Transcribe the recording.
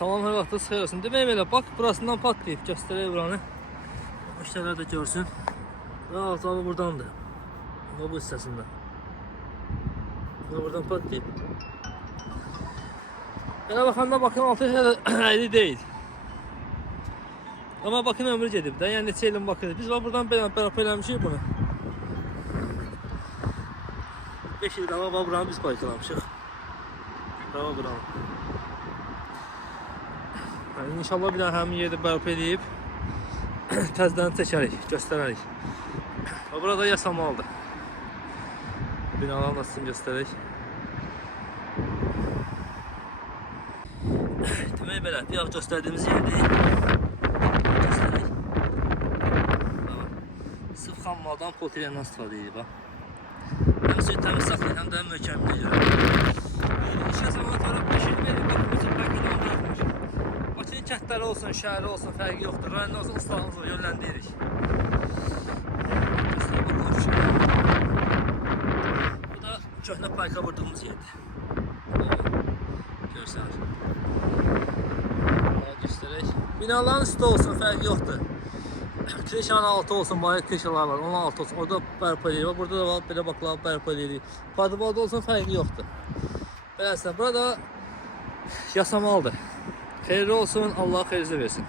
Salam, hər vaxtınız xeyir olsun. Demək belə, bax, burasından patlayıb, göstərək buranı. Müştərilər də görsün. Azabı buradandır. Bu hissəsində. Buradan patlayıb. Belə baxanda bakın altı əyli deyil. Amma bakın ömrü gedib də, yəni neçə ilin bakıdır. Biz buradan bərpa eləmişik bunu. 5 il qala buranı biz payqalamışıq. Bravo buranı. Yani inşallah bir daha həmin yerdə bərpa edib təzdən çəkərik, göstərərik. Burada yasamaldır. Binaların da sizin göstərək. Demək belə, bir az göstərdiyimiz yerdir. Göstərək. Sırf xam maldan polietilenden istifadə edib. Həm suyu təmiz saxlayır, həm də möhkəmliyə görə. İş yasamanı tərəf 5 il verir, baxın, üçün bəlkədən bırakmış. Bakının kəndləri olsun, şəhəri olsun, fərqi yoxdur. Rayonda olsun, ıslahımızı yönləndirik. Bu da köhnə payka vurduğumuz yerdir. Görsənir. Göstərək. Binaların üstü olsun, fərqi yoxdur. Kreşanın altı olsun, bayaq kreşalar var, onun altı olsun. Orada bərpa edirik. Burada da var, belə baklar bərpa edirik. Padıvalda olsun, fərqi yoxdur. Beləsinə, burada yasamalıdır. Xeyirli olsun, Allah xeyirli versin.